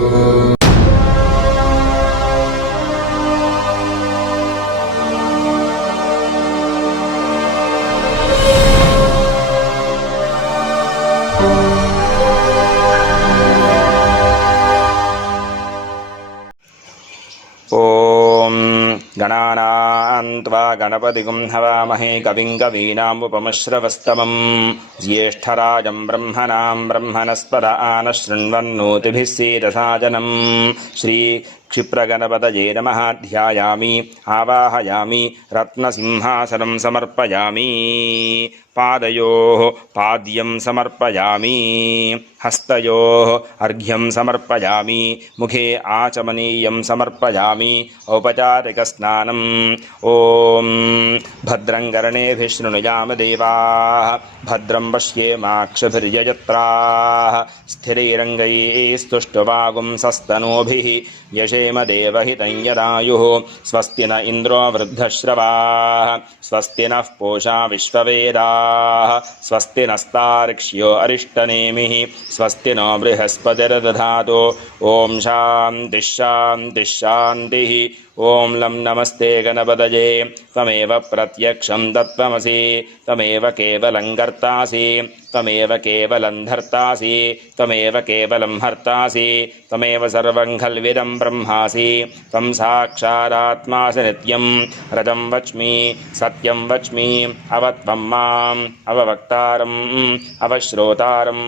ओम गणानान्त्वा गणपतिगुं हवामहे कविं कवीनामुपमश्रवस्तमं ज्येष्ठराजं ब्रह्मणां ब्रह्मणस्पद आनशृण्वन्नोतिभिः सीदसादनं श्री क्षिप्रगणपतये नमः। ध्यायामि आवाहयामि रत्नसिंहासनं समर्पयामि। पादयोः पाद्यं समर्पयामि। हस्तयोः अर्घ्यं समर्पयामि। मुखे आचमनीयं समर्पयामि। औपचारिकस्नानम्। ॐ भद्रं कर्णेभिः शृणुयाम देवाः भद्रं पश्येमाक्षभिर्यजत्राः स्थिरैरङ्गैस्तुष्टुवागुंसस्तनूभिः यशेम देवहितं यदायुः। स्वस्ति न इन्द्रो वृद्धश्रवाः स्वस्ति नः पूषा विश्ववेदाः स्वस्ति नस्तार्क्ष्यो अरिष्टनेमिः स्वस्ति नो बृहस्पतिर्दधातु। ॐ शान्तिः शान्तिः शान्तिः। ॐ लं नमस्ते गणपतये त्वमेव प्रत्यक्षं तत्त्वमसि त्वमेव केवलं कर्तासि त्वमेव केवलं धर्तासि त्वमेव केवलं हर्तासि त्वमेव सर्वं खल्विदं ब्रह्मासि त्वं साक्षादात्मासि नित्यं रजं वच्मि सत्यं वच्मि अवत्वं माम् अववक्तारम् अवश्रोतारम्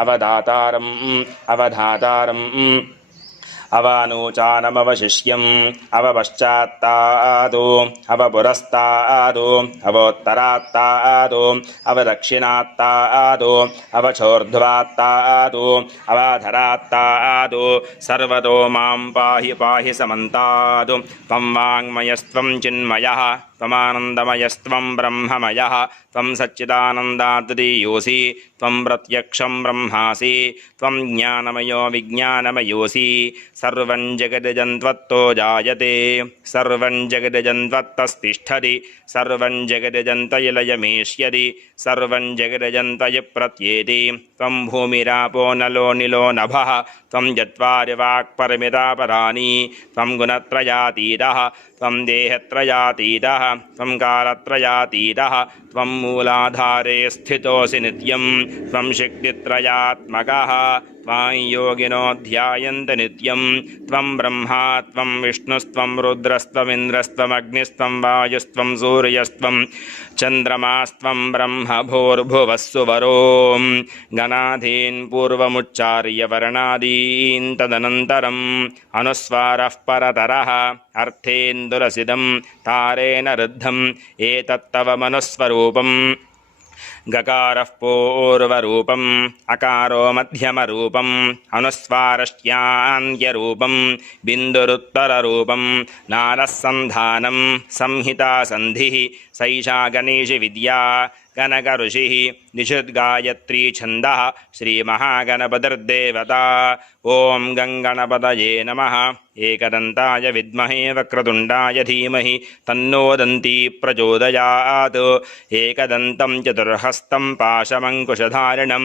अवदातारम् अवधातारम् अवानूचानमवशिष्यम् अवपश्चात्तादो अवपुरस्तादो अवोत्तरात्तादो अवदक्षिणात्तादो अवचोर्ध्वात्तादो अवाधरात्तादो सर्वतो मां पाहि पाहि समन्तादो। त्वं वाङ्मयस्त्वं चिन्मयः त्वमानन्दमयस्त्वं ब्रह्ममयः त्वं सच्चिदानन्दाद्वितीयोऽसि त्वं प्रत्यक्षं ब्रह्मासि त्वं ज्ञानमयो विज्ञानमयोऽसि। सर्वं जगदजं त्वत्तो जायते सर्वं जगदजं त्वत्तस्तिष्ठति सर्वं जगदजं त्वयिलयमेष्यति सर्वं जगदजं त्वयि प्रत्येति। त्वं भूमिरापो नलो निलो नभः त्वं चत्वारि वाक्परमितापराणि त्वं गुणत्रयातीतः त्वं देहत्रयातीतः त्वं कालत्रयातीतः त्वं मूलाधारे स्थितोऽसि नित्यं त्वं शक्तित्रयात्मकः त्वां योगिनो ध्यायन्ति नित्यं। त्वं ब्रह्मा त्वं विष्णुस्त्वं रुद्रस्त्वमिन्द्रस्त्वमग्निस्त्वं वायुस्त्वं सूर्यस्त्वं चन्द्रमास्त्वं ब्रह्म भूर्भुवस्सुवरों गणाधीन् पूर्वमुच्चार्य वर्णादीन् तदनन्तरम् अनुस्वारः परतरः अर्थेन्दुरसिदं तारेण रुद्धम् एतत्तव मनुस्वरूपम्। गकारः पूर्वरूपम् अकारो मध्यमरूपम् अनुस्वारश्चान्त्यरूपम् बिन्दुरुत्तररूपम् नारः सन्धानं संहिता सन्धिः सैषा गणेशविद्या कनकऋषिः निषुद्गायत्री छन्दः श्रीमहागणपतिर्देवता। ॐ गङ्गणपतये नमः। एकदन्ताय विद्महे वक्रतुण्डाय धीमहि तन्नो दन्ती प्रचोदयात्। एकदन्तं चतुर्हस्तं पाशमङ्कुशधारिणं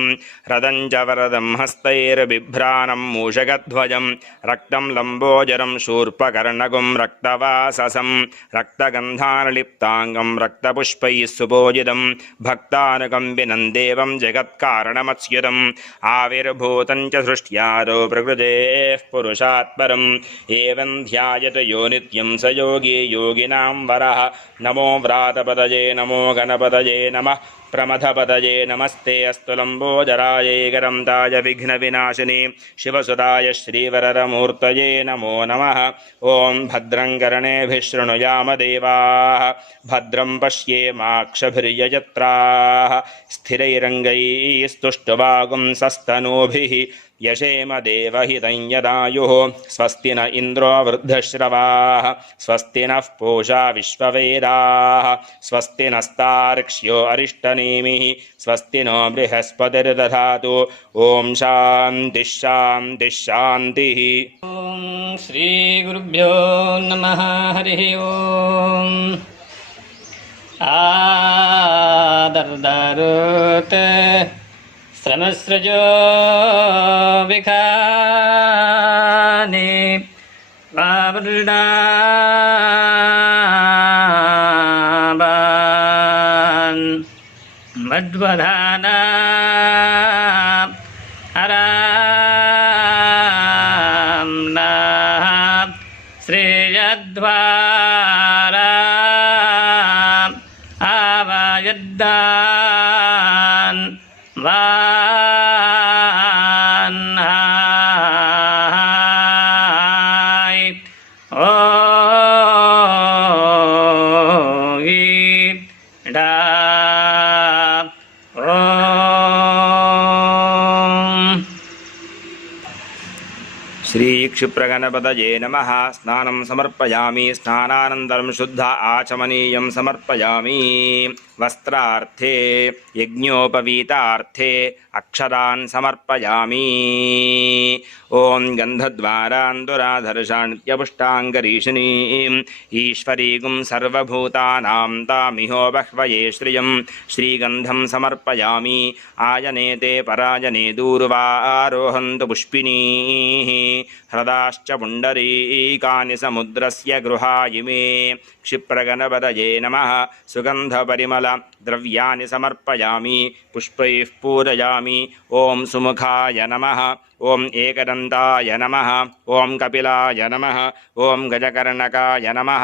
रदं च वरदं हस्तैर्बिभ्राणं मूषकध्वजं रक्तं लम्बोदरं शूर्पकर्णकं रक्तवाससं रक्तगन्धानुलिप्ताङ्गं रक्तपुष्पैः सुपूजितं भक्तानुकम्पिनं देवं जगत्कारणमच्युतम् आविर्भूतं च सृष्ट्यादौ प्रकृतेः पुरुषात् परम् एवं ध्यायत यो नित्यं स योगी योगिनां वरः। नमो व्रातपतये नमो गणपतये नमः प्रमथपतये नमस्ते अस्तु लम्बोदराय एकदन्ताय विघ्नविनाशिने शिवसुताय श्रीवरदमूर्तये नमो नमः। ॐ भद्रं कर्णेभिः शृणुयाम देवाः भद्रं पश्येमाक्षभिर्यजत्राः स्थिरैरङ्गैस्तुष्टुवागुंसस्तनूभिः यशेम देवहितं यदायुः। स्वस्ति न इन्द्रो वृद्धश्रवाः स्वस्ति नः पूषा विश्ववेदाः स्वस्ति नस्तार्क्ष्यो अरिष्टनेमिः स्वस्ति नो बृहस्पतिर्दधातु। ॐ शान्तिः शान्तिः शान्तिः। ॐ श्रीगुरुभ्यो नमः। हरिः ॐ आदर्दारुत् श्रमस्रजो विखार वल्डाबान् मद्वधाना अराम्ना श्रेयद्वारा आवयद्दान् वान्हाय ओ डा श्री क्षिप्रगणपतये नमः। स्नानं समर्पयामि। स्नानानन्तरं शुद्ध आचमनीयं समर्पयामि। वस्त्रार्थे यज्ञोपवीतार्थे अक्षरान् समर्पयामि। ॐ गन्धद्वारान्दुराधर्षाण्यपुष्टाङ्गरीषिणीं ईश्वरीगुं सर्वभूतानां तामिहोपह्वये श्रियं श्रीगन्धं समर्पयामि। आयनेते परायणे दूर्वारोहन्तु पुष्पिणीः ह्रदाश्च पुण्डरीकानि समुद्रस्य गृहायिमे। क्षिप्रगणपतये नमः। सुगन्धपरिमल द्रव्याणि समर्पयामि। पुष्पैः पूजयामि। ॐ सुमुखाय नमः। ॐ एकदन्ताय नमः। ॐ कपिलाय नमः। ॐ गजकर्णकाय नमः।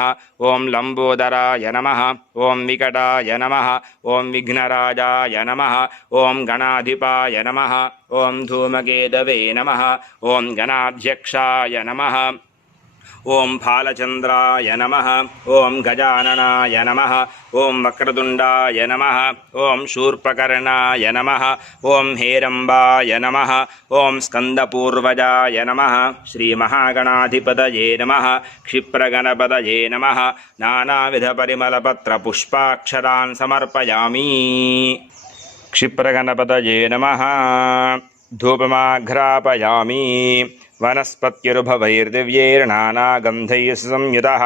ॐ लम्बोदराय नमः। ॐ विकटाय नमः। ॐ विघ्नराजाय नमः। ॐ गणाधिपाय नमः। ॐ धूमकेतवे नमः। ॐ गणाध्यक्षाय नमः। ॐ फालचन्द्राय नमः। ॐ गजाननाय नमः। ॐ वक्रतुण्डाय नमः। ॐ शूर्पकर्णाय नमः। ॐ हेरम्बाय नमः। ॐ स्कन्दपूर्वजाय नमः। श्रीमहागणाधिपतये नमः। क्षिप्रगणपतये नमः। नानाविधपरिमलपत्रपुष्पाक्षरान् समर्पयामि। क्षिप्रगणपतये नमः। धूपमाघ्रापयामि। वनस्पत्युर्भवैर्दिव्यैर्नानागन्धैः संयुतः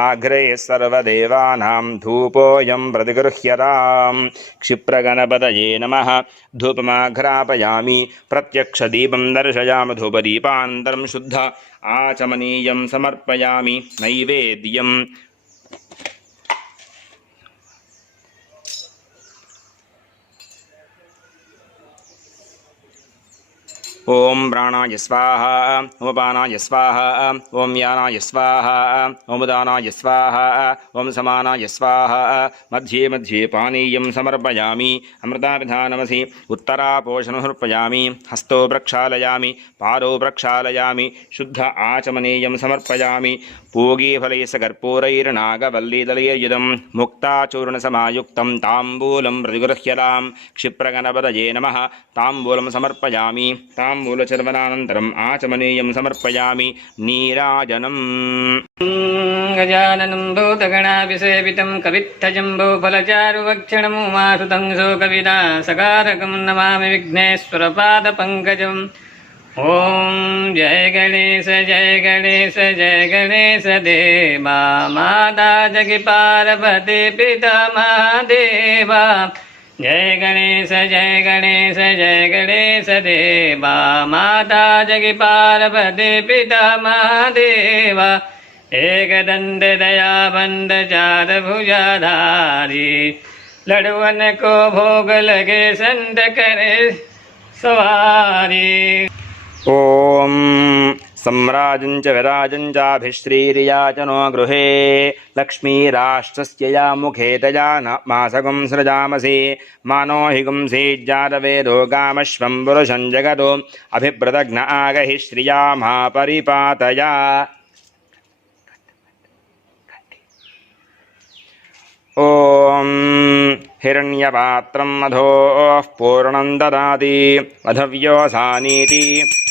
आघ्रैः सर्वदेवानां धूपोऽयं प्रतिगृह्यताम्। क्षिप्रगणपतये नमः। धूपमाघ्रापयामि। प्रत्यक्षदीपं दर्शयामि। धूपदीपानन्तरं शुद्ध आचमनीयं समर्पयामि। नैवेद्यम् ॐ प्राणाय स्वाहा। ॐ पानाय स्वाहा। ॐ यानाय स्वाहा। ॐ उदानाय स्वाहा। ॐ समानाय स्वाहा। मध्ये मध्ये पानीयं समर्पयामि। अमृताभिधानमसि उत्तरापोषणं समर्पयामि। हस्तौ प्रक्षालयामि। पादौ प्रक्षालयामि। शुद्ध आचमनीयं समर्पयामि। पूगीफलैस्सकर्पूरैर्नागवल्लीदलैर्युतं मुक्ताचूर्णसमायुक्तं ताम्बूलं प्रतिगृह्यताम्। क्षिप्रगणपतये नमः। ताम्बूलं समर्पयामि। ताम्बूलचर्वणानन्तरम् आचमनीयं समर्पयामि। नीराजनम् गजाननं भूतगणाभिसेवितं कवित्थजम्बूफलचारुवक्षणं उमासुतं शोकविनाशकारकं नमामि विघ्नेश्वरपादपङ्कजम्। ॐ जय गणेश जय गणेश जय गणेश देवा माता जगि पार्वती पिता महादेवा। जय गणेश जय गणेश जय गणेश देवा माता जगि पार्वती पिता महादेवा। एकदंड दयाबंद चार भुजाधारी लड़ुअन को भोग लगे संत करे सवारी। ॐ सम्राजं च विराजं चाभिश्रीर्याचनो गृहे लक्ष्मीराष्ट्रस्य या मुखे तया मासकं सृजामसि मानो हि गुंसीज्जातवेदो गामश्वं पुरुषं जगतो अभिप्रदग्न आगहि श्रिया मा परिपातया। ॐ हिरण्यपात्रं मधोः पूर्णं ददाति मधव्योऽसानीति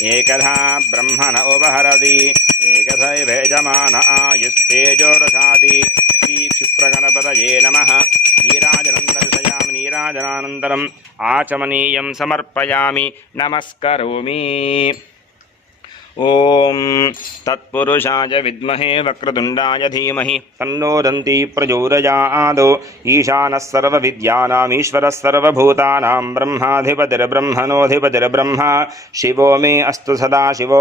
एकधा ब्रह्मण उपहरति एकथैव यजमान आयुस्तेजोरसाति। श्रीक्षिप्रगणपतये नमः। नीराजनं दर्शयामि। नीराजनानन्तरम् आचमनीयं समर्पयामि। नमस्करोमि। ॐ तत्पुरुषाय विद्महे वक्रतुण्डाय धीमहि तन्नो दन्ती प्रचोदयात् ईशानः सर्वविद्यानामीश्वरः सर्वभूतानां ब्रह्माधिपतिर्ब्रह्मणोऽधिपतिर्ब्रह्मा शिवो मे अस्तु सदा शिवो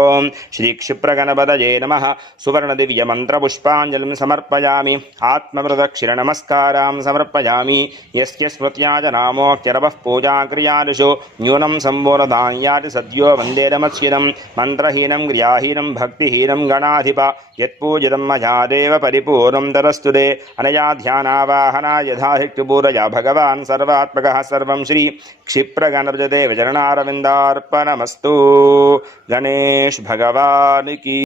श्रीक्षिप्रगणपतये नमः सुवर्णदिव्यमन्त्रपुष्पाञ्जलिं समर्पयामि आत्मप्रदक्षिणनमस्कारां समर्पयामि यस्य स्मृत्याज नामोऽख्यरवः पूजाक्रियादिषु न्यूनं सम्पूर्णतां याति सद्यो वन्दे नमस्यदं मन्त्रहीनं क्रियाहीनं भक्तिहीनं गणाधिप यत्पूजितं मया देव परिपूर्णं तरस्तु ते अनया ध्यानावाहना यथाहिक्यपूरया भगवान् सर्वात्मकः सर्वं श्री क्षिप्रगणपतिदेवचरणारविन्दार्पणमस्तु। गणेश भगवान् की।